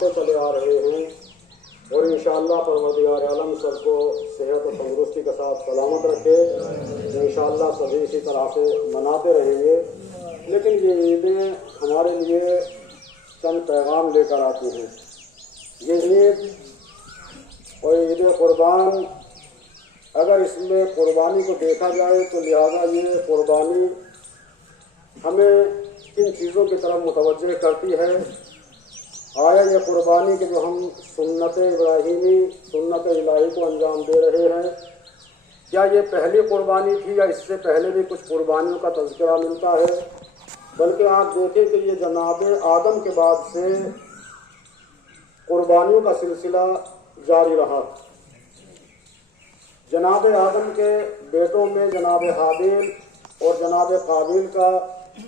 مناتے چلے آ رہے ہیں، اور انشاءاللہ پروردگار عالم سب کو صحت و تندرستی کے ساتھ سلامت رکھے۔ انشاءاللہ سبھی اسی طرح سے مناتے رہیں گے، لیکن یہ عیدیں ہمارے لیے چند پیغام لے کر آتی ہیں۔ یہ عید اور عید قربان، اگر اس میں قربانی کو دیکھا جائے تو لہذا یہ قربانی ہمیں کن چیزوں کی طرف متوجہ کرتی ہے؟ آیا یہ قربانی کہ جو ہم سنت ابراہیمی، سنت الہی کو انجام دے رہے ہیں، کیا یہ پہلی قربانی تھی یا اس سے پہلے بھی کچھ قربانیوں کا تذکرہ ملتا ہے؟ بلکہ آپ دیکھیں کہ یہ جناب آدم کے بعد سے قربانیوں کا سلسلہ جاری رہا۔ جناب آدم کے بیٹوں میں جناب حابیل اور جناب قابیل کا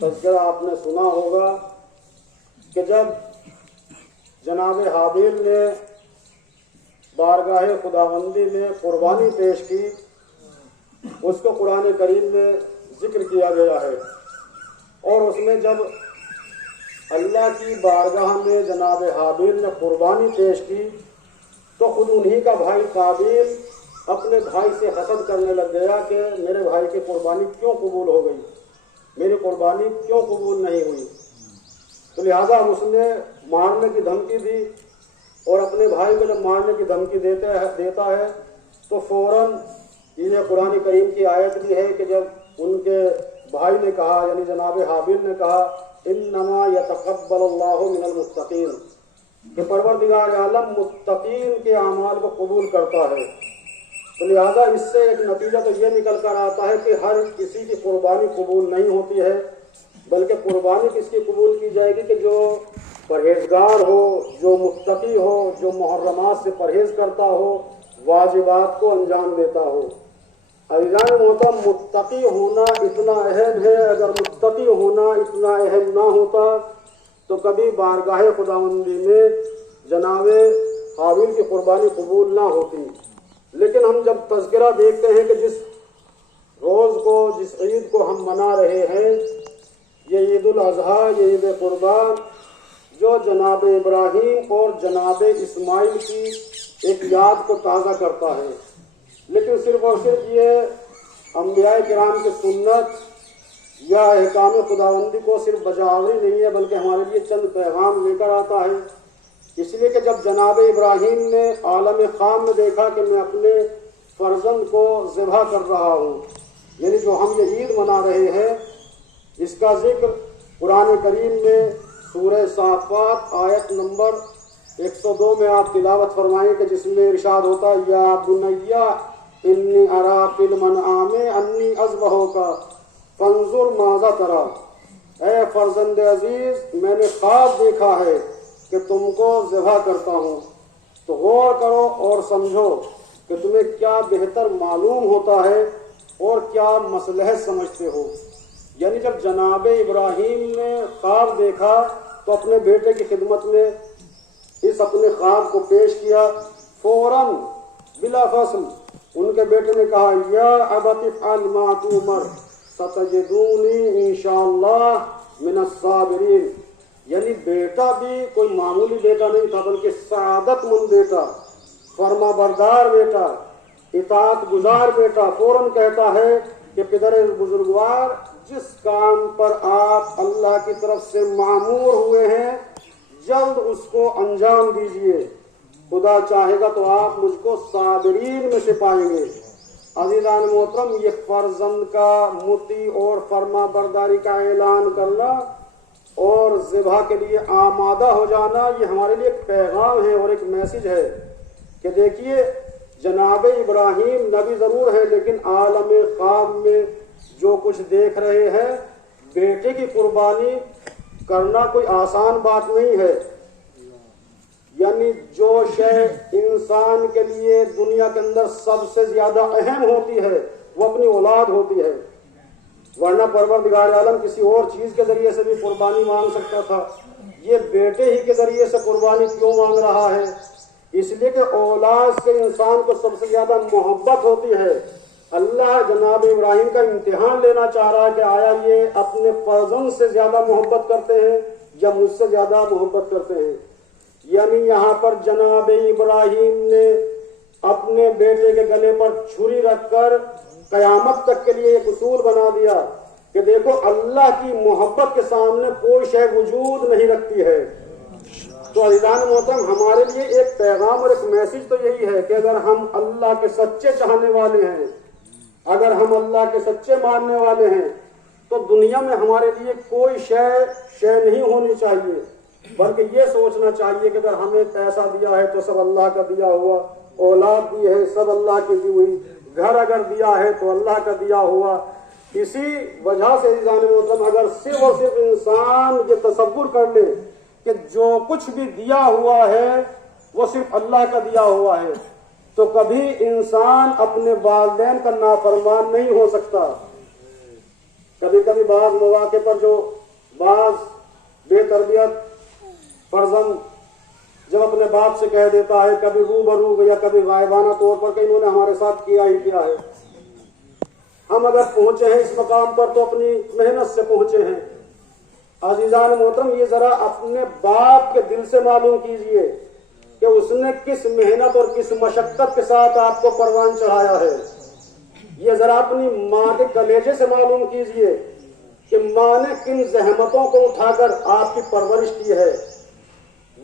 تذکرہ آپ نے سنا ہوگا کہ جب جناب حابیل نے بارگاہ خداوندی میں قربانی پیش کی، اس کو قرآن کریم میں ذکر کیا گیا ہے، اور اس میں جب اللہ کی بارگاہ میں جناب حابیل نے قربانی پیش کی تو خود انہی کا بھائی قابیل اپنے بھائی سے حسد کرنے لگ گیا کہ میرے بھائی کی قربانی کیوں قبول ہو گئی، میری قربانی کیوں قبول نہیں ہوئی؟ تو لہذا اس نے مارنے کی دھمکی دی، اور اپنے بھائی کو جب مارنے کی دھمکی دیتا ہے تو فوراً یہ قرآن کریم کی آیت بھی ہے کہ جب ان کے بھائی نے کہا، یعنی جناب حابیل نے کہا انما یتقبل اللہ من المتقین، کہ پروردگار عالم متقین کے اعمال کو قبول کرتا ہے۔ تو لہذا اس سے ایک نتیجہ تو یہ نکل کر آتا ہے کہ ہر کسی کی قربانی قبول نہیں ہوتی ہے، بلکہ قربانی کس کی قبول کی جائے گی کہ جو پرہیزگار ہو، جو متقی ہو، جو محرمات سے پرہیز کرتا ہو، واجبات کو انجام دیتا ہو۔ عزیزان محترم، متقی ہونا اتنا اہم ہے، اگر متقی ہونا اتنا اہم نہ ہوتا تو کبھی بارگاہ خداوندی میں جناب حابیل کی قربانی قبول نہ ہوتی۔ لیکن ہم جب تذکرہ دیکھتے ہیں کہ جس روز کو، جس عید کو ہم منا رہے ہیں، یہ عید الاضحیٰ، یہ عید قربان، جو جناب ابراہیم اور جناب اسماعیل کی ایک یاد کو تازہ کرتا ہے، لیکن صرف اور صرف یہ انبیاء کرام کی سنت یا احکام خداوندی کو صرف بجاوری نہیں ہے، بلکہ ہمارے لیے چند پیغام لے کر آتا ہے۔ اس لیے کہ جب جناب ابراہیم نے عالم خام میں دیکھا کہ میں اپنے فرزند کو ذبح کر رہا ہوں، یعنی جو ہم یہ عید منا رہے ہیں، اس کا ذکر قرآن کریم میں سورہ صافات آیت نمبر 102 میں آپ تلاوت فرمائیں کہ جس میں ارشاد ہوتا ہے یا بنیا انی ارا فی المنام انی اذبحک فانظر ماذا تری، اے فرزند عزیز میں نے خواب دیکھا ہے کہ تم کو ذبح کرتا ہوں، تو غور کرو اور سمجھو کہ تمہیں کیا بہتر معلوم ہوتا ہے اور کیا مصلحت سمجھتے ہو۔ یعنی جب جناب ابراہیم نے خواب دیکھا تو اپنے بیٹے کی خدمت میں اس اپنے خواب کو پیش کیا، فوراً بلا فصل ان کے بیٹے نے کہا یا ابت افعل ما تؤمر ستجدونی انشاءاللہ من الصابرین، یعنی بیٹا بھی کوئی معمولی بیٹا نہیں تھا بلکہ سعادت مند بیٹا، فرما بردار بیٹا، اطاعت گزار بیٹا، فوراً کہتا ہے کہ پدر بزرگوار جس کام پر آپ اللہ کی طرف سے معمور ہوئے ہیں جلد اس کو انجام دیجئے، خدا چاہے گا تو آپ مجھ کو صابرین میں سے پائیں گے۔ عزیزان محترم، یہ فرزند کا مطیع اور فرما برداری کا اعلان کرنا اور ذبح کے لیے آمادہ ہو جانا، یہ ہمارے لیے ایک پیغام ہے اور ایک میسج ہے کہ دیکھیے جناب ابراہیم نبی ضرور ہے، لیکن عالم خواب میں جو کچھ دیکھ رہے ہیں، بیٹے کی قربانی کرنا کوئی آسان بات نہیں ہے۔ یعنی جو شے انسان کے لیے دنیا کے اندر سب سے زیادہ اہم ہوتی ہے وہ اپنی اولاد ہوتی ہے، ورنہ پروردگار عالم کسی اور چیز کے ذریعے سے بھی قربانی مانگ سکتا تھا، یہ بیٹے ہی کے ذریعے سے قربانی کیوں مانگ رہا ہے؟ اس لیے کہ اولاد سے انسان کو سب سے زیادہ محبت ہوتی ہے۔ اللہ جناب ابراہیم کا امتحان لینا چاہ رہا ہے کہ آیا یہ اپنے فرزند سے زیادہ محبت کرتے ہیں یا مجھ سے زیادہ محبت کرتے ہیں؟ یہ یعنی یہاں پر جناب ابراہیم نے اپنے بیٹے کے گلے پر چھری رکھ کر قیامت تک کے لیے ایک اصول بنا دیا کہ دیکھو اللہ کی محبت کے سامنے کوئی شے وجود نہیں رکھتی ہے۔ تو عزیزان محترم، ہمارے لیے ایک پیغام اور ایک میسج تو یہی ہے کہ اگر ہم اللہ کے سچے چاہنے والے ہیں، اگر ہم اللہ کے سچے ماننے والے ہیں، تو دنیا میں ہمارے لیے کوئی شے نہیں ہونی چاہیے، بلکہ یہ سوچنا چاہیے کہ اگر ہمیں پیسہ دیا ہے تو سب اللہ کا دیا ہوا، اولاد دی ہے سب اللہ کی دی ہوئی، گھر اگر دیا ہے تو اللہ کا دیا ہوا۔ اسی وجہ سے عزیزان محترم، اگر صرف اور صرف انسان یہ تصور کر لے کہ جو کچھ بھی دیا ہوا ہے وہ صرف اللہ کا دیا ہوا ہے، تو کبھی انسان اپنے والدین کا نافرمان نہیں ہو سکتا۔ کبھی کبھی بعض مواقع پر جو بعض بے تربیت فرزند جب اپنے باپ سے کہہ دیتا ہے، کبھی روبرو یا کبھی غائبانہ طور پر کہ انہوں نے ہمارے ساتھ کیا ہی کیا ہے، ہم اگر پہنچے ہیں اس مقام پر تو اپنی محنت سے پہنچے ہیں۔ عزیزان محترم، یہ ذرا اپنے باپ کے دل سے معلوم کیجئے کہ اس نے کس محنت اور کس مشقت کے ساتھ آپ کو پروان چڑھایا ہے۔ یہ ذرا اپنی ماں کے کلیجے سے معلوم کیجئے کہ ماں نے کن زحمتوں کو اٹھا کر آپ کی پرورش کی ہے۔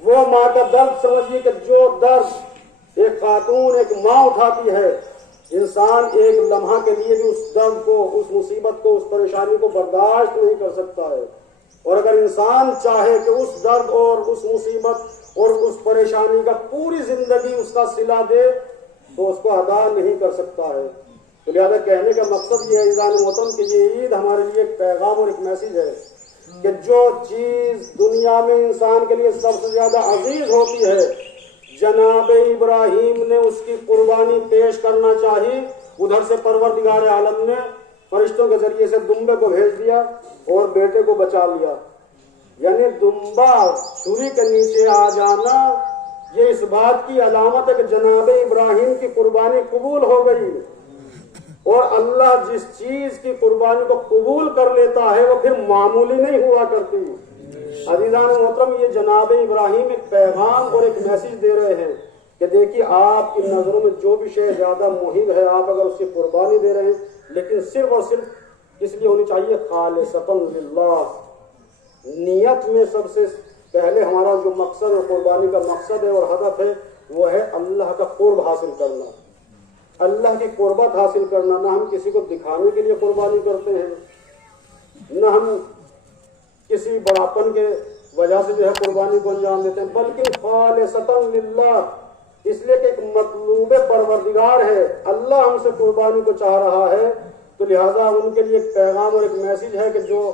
وہ ماں کا درد سمجھیے کہ جو درد ایک خاتون، ایک ماں اٹھاتی ہے، انسان ایک لمحہ کے لیے بھی اس درد کو، اس مصیبت کو، اس پریشانی کو برداشت نہیں کر سکتا ہے۔ اور اگر انسان چاہے کہ اس درد اور اس مصیبت اور اس پریشانی کا پوری زندگی اس کا صلہ دے تو اس کو ادا نہیں کر سکتا ہے۔ تو لہٰذا کہنے کا مقصد یہ ہے عزیزان محترم کہ یہ عید ہمارے لیے ایک پیغام اور ایک میسج ہے کہ جو چیز دنیا میں انسان کے لیے سب سے زیادہ عزیز ہوتی ہے، جناب ابراہیم نے اس کی قربانی پیش کرنا چاہی، ادھر سے پروردگار عالم نے فرشتوں کے ذریعے سے دمبے کو بھیج دیا اور بیٹے کو بچا لیا۔ یعنی دمبا چھری کے نیچے آ جانا یہ اس بات کی علامت ہے کہ جناب ابراہیم کی قربانی قبول ہو گئی، اور اللہ جس چیز کی قربانی کو قبول کر لیتا ہے وہ پھر معمولی نہیں ہوا کرتی۔ عزیزان محترم، یہ جناب ابراہیم ایک پیغام اور ایک میسج دے رہے ہیں کہ دیکھیے آپ کی نظروں میں جو بھی شے زیادہ مہم ہے، آپ اگر اس کی قربانی دے رہے ہیں، لیکن صرف اور صرف اس لیے ہونی چاہیے خالصۃً للہ۔ نیت میں سب سے پہلے ہمارا جو مقصد اور قربانی کا مقصد ہے اور ہدف ہے وہ ہے اللہ کا قرب حاصل کرنا، اللہ کی قربت حاصل کرنا۔ نہ ہم کسی کو دکھانے کے لیے قربانی کرتے ہیں، نہ ہم کسی بڑاپن کے وجہ سے جو ہے قربانی کو انجام دیتے ہیں، بلکہ خالصۃً للہ، اس لیے کہ ایک مطلوب پروردگار ہے، اللہ ہم سے قربانی کو چاہ رہا ہے۔ تو لہٰذا ان کے لیے ایک پیغام اور ایک میسج ہے کہ جو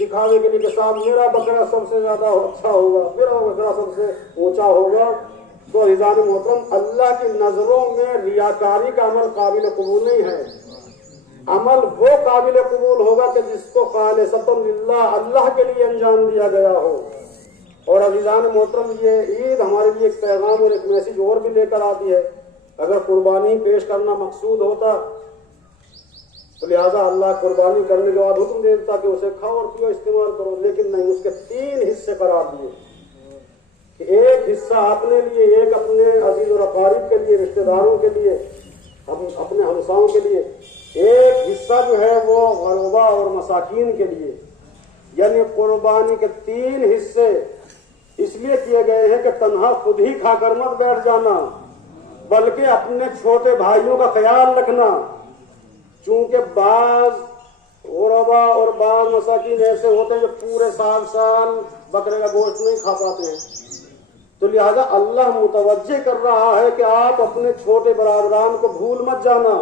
دکھاوے کے لیے کہ صاحب میرا بکرا سب سے زیادہ اچھا ہوگا، میرا بکرا سب سے اونچا ہوگا، تو عزیزان محترم اللہ کی نظروں میں ریاکاری کا عمل قابل قبول نہیں ہے۔ عمل وہ قابل قبول ہوگا کہ جس کو خالصۃً للہ، اللہ کے لیے انجام دیا گیا ہو۔ اور عزیزان محترم، یہ عید ہمارے لیے ایک پیغام اور ایک میسج اور بھی لے کر آتی ہے۔ اگر قربانی پیش کرنا مقصود ہوتا تو لہٰذا اللہ قربانی کرنے کے بعد حکم دے دیتا کہ اسے کھاؤ اور پیو، استعمال کرو، لیکن نہیں، اس کے 3 حصے قرار دیے کہ ایک حصہ اپنے لیے، ایک اپنے عزیز اور اقارب کے لیے، رشتہ داروں کے لیے، اپنے ہمساؤں کے لیے، ایک حصہ جو ہے وہ غربا اور مساکین کے لیے۔ یعنی قربانی کے 3 حصے اس لیے کیے گئے ہیں کہ تنہا خود ہی کھا کر مت بیٹھ جانا، بلکہ اپنے چھوٹے بھائیوں کا خیال رکھنا، چونکہ بعض غربا اور بعض مساکین ایسے ہوتے ہیں جو پورے سال بکرے کا گوشت نہیں کھا پاتے ہیں۔ تو لہذا اللہ متوجہ کر رہا ہے کہ آپ اپنے چھوٹے برادران کو بھول مت جانا،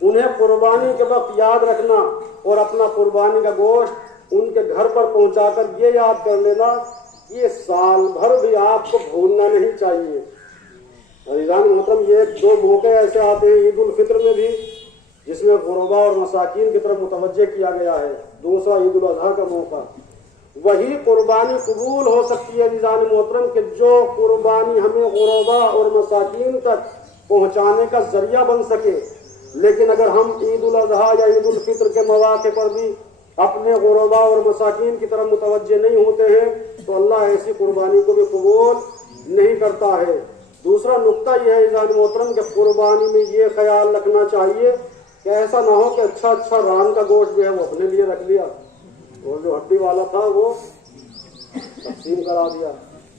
انہیں قربانی کے وقت یاد رکھنا، اور اپنا قربانی کا گوشت ان کے گھر پر پہنچا کر یہ یاد کر لینا، یہ سال بھر بھی آپ کو بھولنا نہیں چاہیے۔ عزیزان محترم، یہ 2 موقع ایسے آتے ہیں عید الفطر میں بھی جس میں غربا اور مساکین کی طرف متوجہ کیا گیا ہے، دوسرا عید الاضحیٰ کا موقع۔ وہی قربانی قبول ہو سکتی ہے عزیزان محترم کہ جو قربانی ہمیں غربا اور مساکین تک پہنچانے کا ذریعہ بن سکے، لیکن اگر ہم عید الاضحیٰ یا عید الفطر کے مواقع پر بھی اپنے غربا اور مساکین کی طرف متوجہ نہیں ہوتے ہیں تو اللہ ایسی قربانی کو بھی قبول نہیں کرتا ہے۔ دوسرا نقطہ یہ ہے عزیزان محترم کہ قربانی میں یہ خیال رکھنا چاہیے کہ ایسا نہ ہو کہ اچھا ران کا گوشت جو ہے وہ اپنے لیے رکھ لیا اور جو ہڈی والا تھا وہ تقسیم کرا دیا۔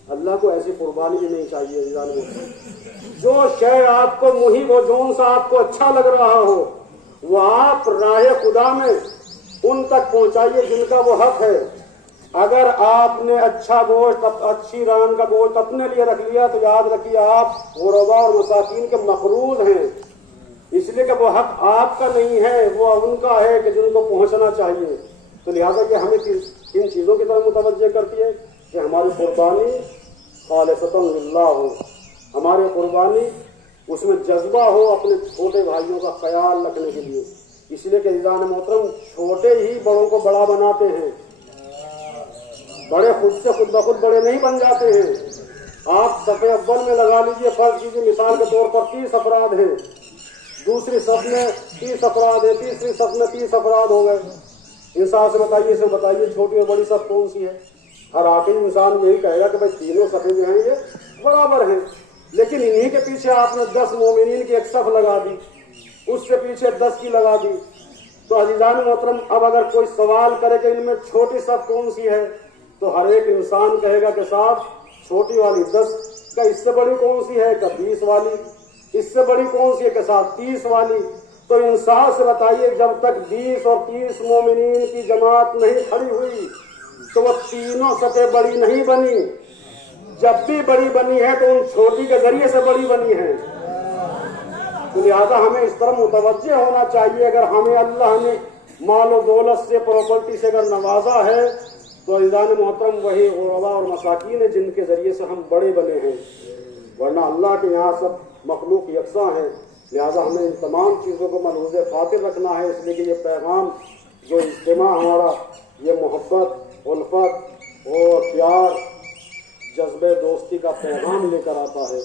اللہ کو ایسی قربانی بھی نہیں چاہیے عزیزان محترم۔ جو شے آپ کو محب ہو، جون سا آپ کو اچھا لگ رہا ہو، وہ آپ راہ خدا میں ان تک پہنچائیے جن کا وہ حق ہے۔ اگر آپ نے اچھا گوشت، اچھی ران کا گوشت اپنے لیے رکھ لیا تو یاد رکھیے آپ غرباء اور مساکین کے مقروض ہیں، اس لیے کہ وہ حق آپ کا نہیں ہے، وہ ان کا ہے کہ جن کو پہنچنا چاہیے۔ تو لہٰذا یہ ہمیں ان چیزوں کی طرف متوجہ کرتی ہے کہ ہماری قربانی خالصتاً للہ ہو، ہماری قربانی اس میں جذبہ ہو اپنے چھوٹے بھائیوں کا خیال رکھنے کے لیے۔ اس لیے کہ عزیزان محترم چھوٹے ہی بڑوں کو بڑا بناتے ہیں، بڑے خود سے خود بخود بڑے نہیں بن جاتے ہیں۔ آپ صف اول میں لگا لیجئے، فرض کیجیے مثال کے طور پر 30 افراد ہیں، دوسری صف میں 30 افراد ہیں، تیسری صف میں 30 افراد ہو گئے۔ انسان سے بتائیے چھوٹی اور بڑی صف کون سی ہے؟ ہر عاقل انسان یہی کہے گا کہ بھائی تینوں صفیں جو ہیں یہ برابر ہیں، لیکن انہی کے پیچھے آپ نے 10 مومنین کی ایک صف لگا دی، اس سے پیچھے 10 کی لگا دی۔ تو عزیزان محترم اب اگر کوئی سوال کرے کہ ان میں چھوٹی صف کون سی ہے تو ہر ایک انسان کہے گا کہ صاحب چھوٹی والی 10 کا، اس سے بڑی کون سی ہے کہ 20 والی، اس سے بڑی کون سی ہے کہ صاحب 30 والی۔ تو انصاف سے بتائیے جب تک 20 اور 30 مومنین کی جماعت نہیں کھڑی ہوئی تو وہ تینوں صفیں بڑی نہیں بنی، جب بھی بڑی بنی ہے تو ان چھوٹی کے ذریعے سے بڑی بنی ہے۔ تو لہذا ہمیں اس طرح متوجہ ہونا چاہیے، اگر ہمیں اللہ نے مال و دولت سے، پراپرٹی سے اگر نوازا ہے تو عزیزان محترم وہی غرباء اور مساکین ہیں جن کے ذریعے سے ہم بڑے بنے ہیں، ورنہ اللہ کے یہاں سب مخلوق یکساں ہیں۔ لہذا ہمیں ان تمام چیزوں کو ملحوظ خاطر رکھنا ہے، اس لیے کہ یہ پیغام جو اجتماع ہمارا یہ محبت، الفت اور پیار، جذبہ دوستی کا پیغام لے کر آتا ہے۔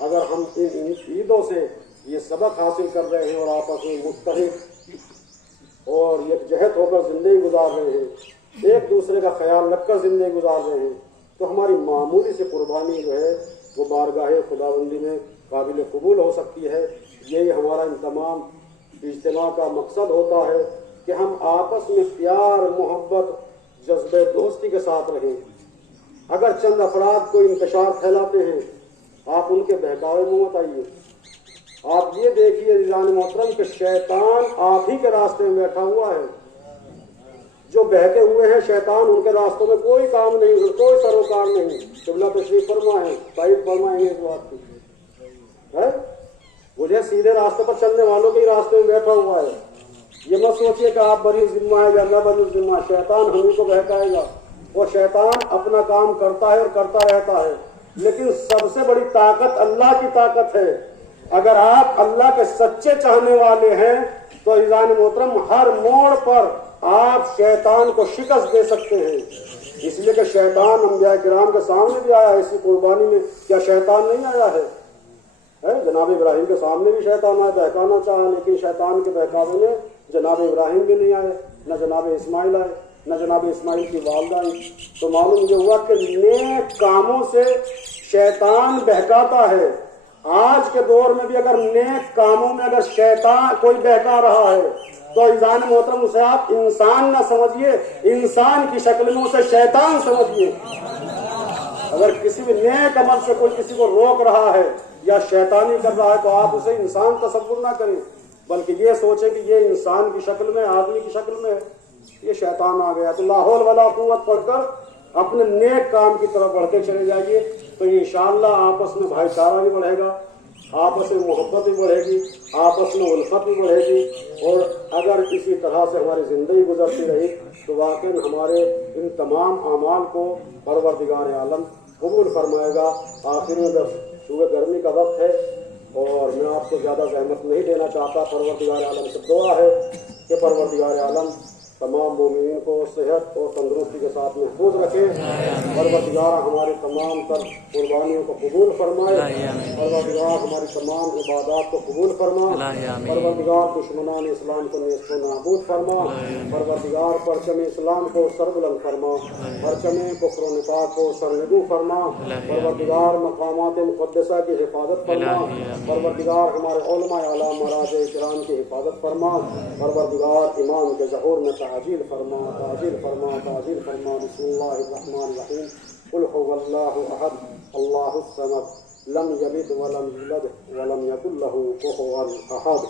اگر ہم ان عیدوں سے یہ سبق حاصل کر رہے ہیں اور آپس میں متحد اور یکجہت ہو کر زندگی گزار رہے ہیں، ایک دوسرے کا خیال رکھ کر زندگی گزار رہے ہیں، تو ہماری معمولی سی قربانی جو ہے وہ بارگاہ خداوندی میں قابل قبول ہو سکتی ہے۔ یہی ہمارا ان تمام اجتماع کا مقصد ہوتا ہے کہ ہم آپس میں پیار، محبت، جذبہ دوستی کے ساتھ رہیں۔ اگر چند افراد کو انتشار پھیلاتے ہیں، آپ ان کے بہکاوے میں مت آئیے۔ آپ یہ دیکھیے عزیزان محترم کہ شیطان آپ ہی کے راستے میں بیٹھا ہوا ہے، جو بہتے ہوئے ہیں شیطان ان کے راستوں میں کوئی کام نہیں، کوئی سروکار نہیں۔ قبلہ تشریف فرما ہے، تائید فرمائیں گے اس بات کی ہے، مجھے سیدھے راستے پر چلنے والوں کے ہی راستے میں بیٹھا ہوا ہے۔ یہ مت سوچیے کہ آپ بری ذمہ ہے یا نہ بری ذمہ، شیطان ہم کو بہکائے گا، وہ شیطان اپنا کام کرتا ہے اور کرتا رہتا ہے، لیکن سب سے بڑی طاقت اللہ کی طاقت ہے۔ اگر آپ اللہ کے سچے چاہنے والے ہیں تو عزیزان محترم ہر موڑ پر آپ شیطان کو شکست دے سکتے ہیں۔ اس لیے کہ شیطان انبیاء کرام کے سامنے بھی آیا ہے اسی قربانی میں، کیا شیطان نہیں آیا ہے؟ جناب ابراہیم کے سامنے بھی شیطان آیا، بہکانا چاہا، لیکن شیطان کے بہکاوے میں جناب ابراہیم بھی نہیں آئے، نہ جناب اسماعیل آئے، نہ جناب اسماعیل کی والدہ آئی۔ تو معلوم یہ ہوا کہ نیک کاموں سے شیطان بہکاتا ہے۔ آج کے دور میں بھی اگر نیک کاموں میں اگر شیطان کوئی بہکا رہا ہے تو عزیزان محترم اسے آپ انسان نہ سمجھیے، انسان کی شکل میں اسے شیطان سمجھیے۔ اگر کسی بھی نیک عمل سے کوئی کسی کو روک رہا ہے یا شیطانی کر رہا ہے تو آپ اسے انسان تصور نہ کریں، بلکہ یہ سوچیں کہ یہ انسان کی شکل میں، آدمی کی شکل میں یہ شیطان آ گیا۔ تو لا حول ولا قوت پڑھ کر اپنے نیک کام کی طرف بڑھ کے چلے جائیے، تو انشاءاللہ آپس میں بھائی چارہ بھی بڑھے گا، آپس میں محبت بھی بڑھے گی، آپس میں الفت بھی بڑھے گی، اور اگر اسی طرح سے ہماری زندگی گزرتی رہی تو واقعی ہمارے ان تمام اعمال کو پروردگار عالم قبول فرمائے گا۔ آخر میں صبح گرمی کا وقت ہے اور میں آپ کو زیادہ زحمت نہیں دینا چاہتا۔ پروردگار عالم سے دعا ہے کہ پروردگار عالم تمام مومنین کو صحت اور تندرستی کے ساتھ محفوظ رکھے۔ پروردگار ہمارے تمام تر قربانیوں کو قبول فرمائے. پروردگار ہماری تمام عبادات کو قبول فرما. پروردگار دشمنان اسلام کو نیست و نابود فرما. پروردگار پرچم اسلام کو سربلند فرما. پرچم کفر و نفاق کو سرنگو فرما. پروردگار مقامات مقدسہ کی حفاظت فرما. پروردگار ہمارے علماء اعلیٰ مراجع کرام کی حفاظت فرما. پروردگار ایمان کے ظہور میں تعجیل فرما. تعجیل فرما. تعجیل فرما. بسم اللہ الرحمن الرحیم. قل هو اللہ احد اللہ الصمد لم یلد ولم یولد ولم یکن له کفوا احد.